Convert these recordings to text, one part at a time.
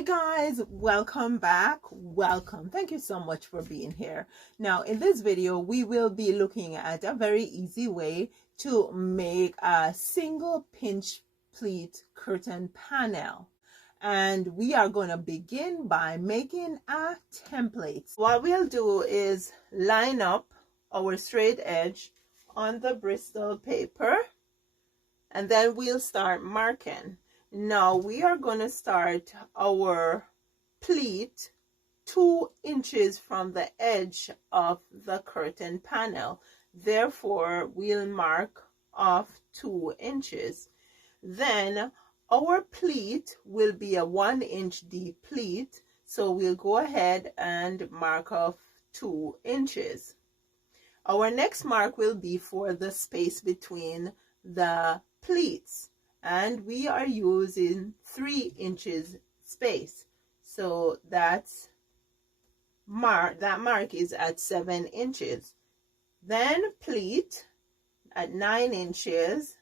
Hi guys, welcome back. Welcome. Thank you so much for being here. Now in this video we will be looking at a very easy way to make a single pinch pleat curtain panel. And we are going to begin by making a template. What we'll do is line up our straight edge on the Bristol paper, and then we'll start marking. Now we are going to start our pleat 2 inches from the edge of the curtain panel. Therefore, we'll mark off 2 inches. Then our pleat will be a 1 inch deep pleat. So we'll go ahead and mark off 2 inches. Our next mark will be for the space between the pleats, and we are using 3 inches space, so that mark is at 7 inches. Then pleat at 9 inches,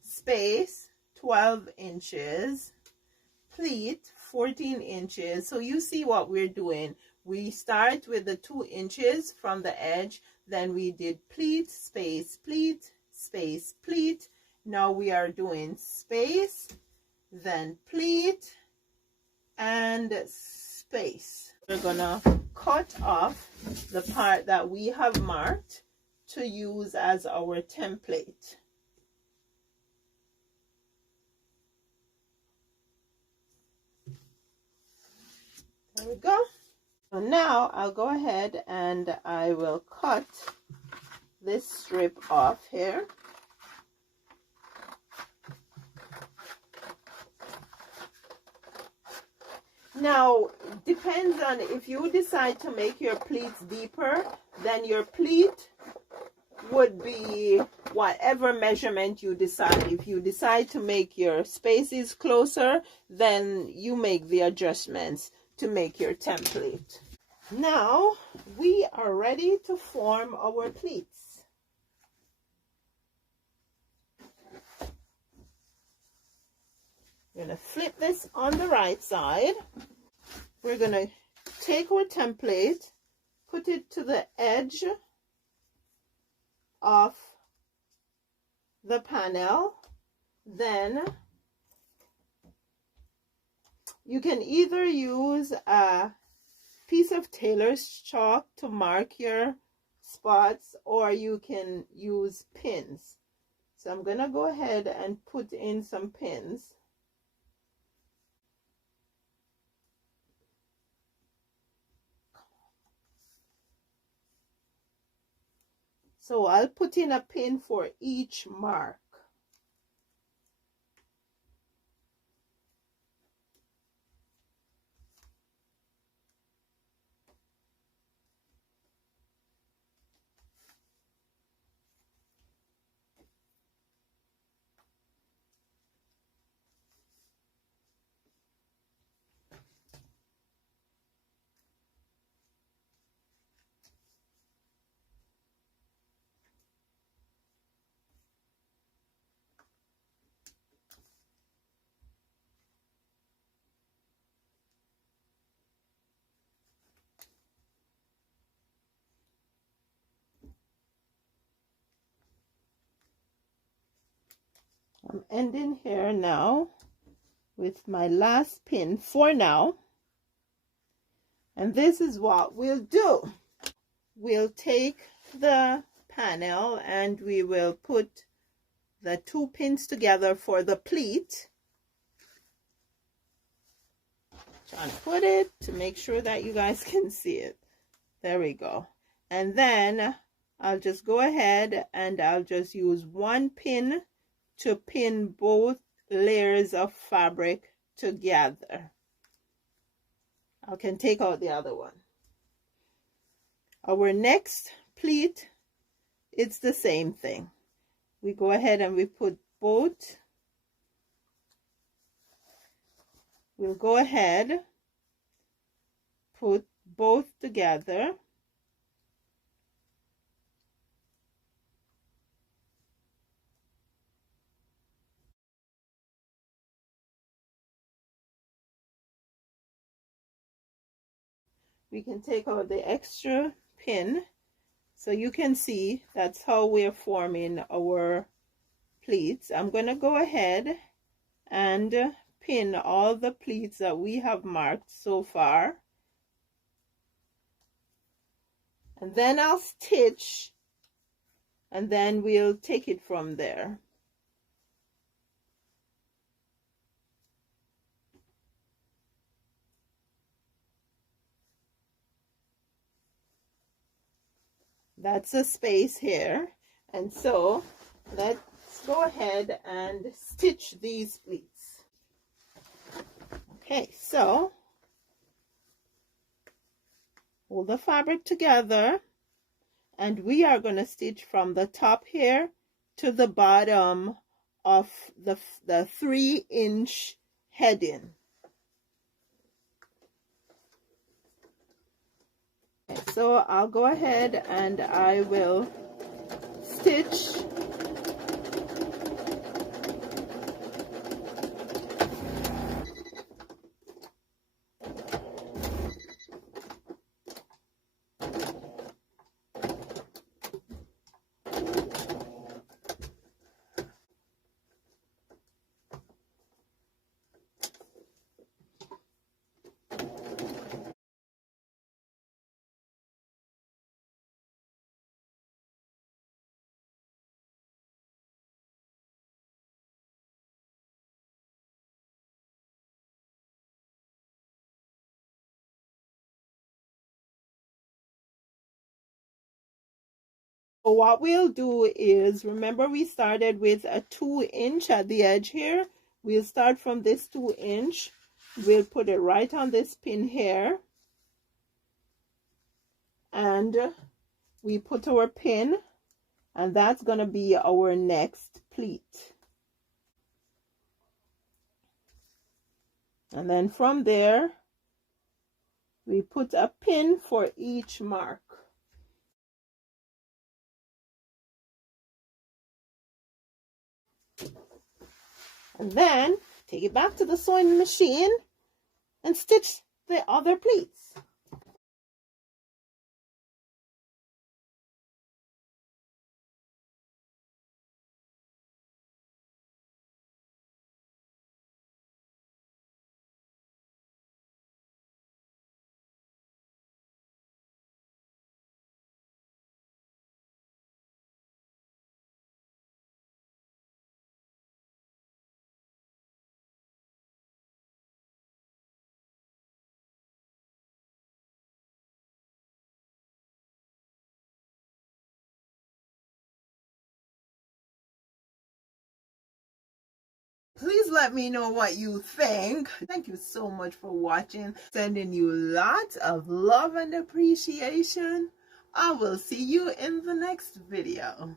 space 12 inches, pleat 14 inches. So you see what we're doing. We start with the 2 inches from the edge, then we did pleat, space, pleat, space, pleat. Now we are doing space, then pleat, and space. We're gonna cut off the part that we have marked to use as our template. There we go. So now I'll go ahead and I will cut this strip off here. Now, depends on if you decide to make your pleats deeper, then your pleat would be whatever measurement you decide. If you decide to make your spaces closer, then you make the adjustments to make your template. Now, we are ready to form our pleats. We're going to flip this on the right side. We're going to take our template, put it to the edge of the panel. Then you can either use a piece of tailor's chalk to mark your spots, or you can use pins. So I'm going to go ahead and put in some pins. So I'll put in a pin for each mark. I'm ending here now with my last pin for now. And this is what we'll do. We'll take the panel and we will put the 2 pins together for the pleat. Trying to put it to make sure that you guys can see it. There we go. And then I'll just go ahead and I'll just use 1 pin to pin both layers of fabric together. I can take out the other one. Our next pleat, it's the same thing. We go ahead and we put both. We'll go ahead, put both together. we can take out the extra pin. So you can see that's how we're forming our pleats. I'm going to go ahead and pin all the pleats that we have marked so far. And then I'll stitch, and then we'll take it from there. That's a space here, and so let's go ahead and stitch these pleats. Okay, so hold the fabric together, and we are going to stitch from the top here to the bottom of the 3-inch heading. So I'll go ahead and I will stitch So what we'll do is, remember we started with a 2-inch at the edge here. We'll start from this 2-inch. We'll put it right on this pin here. And we put our pin, and that's going to be our next pleat. And then from there, we put a pin for each mark. And then take it back to the sewing machine and stitch the other pleats. Please let me know what you think. Thank you so much for watching. Sending you lots of love and appreciation. I will see you in the next video.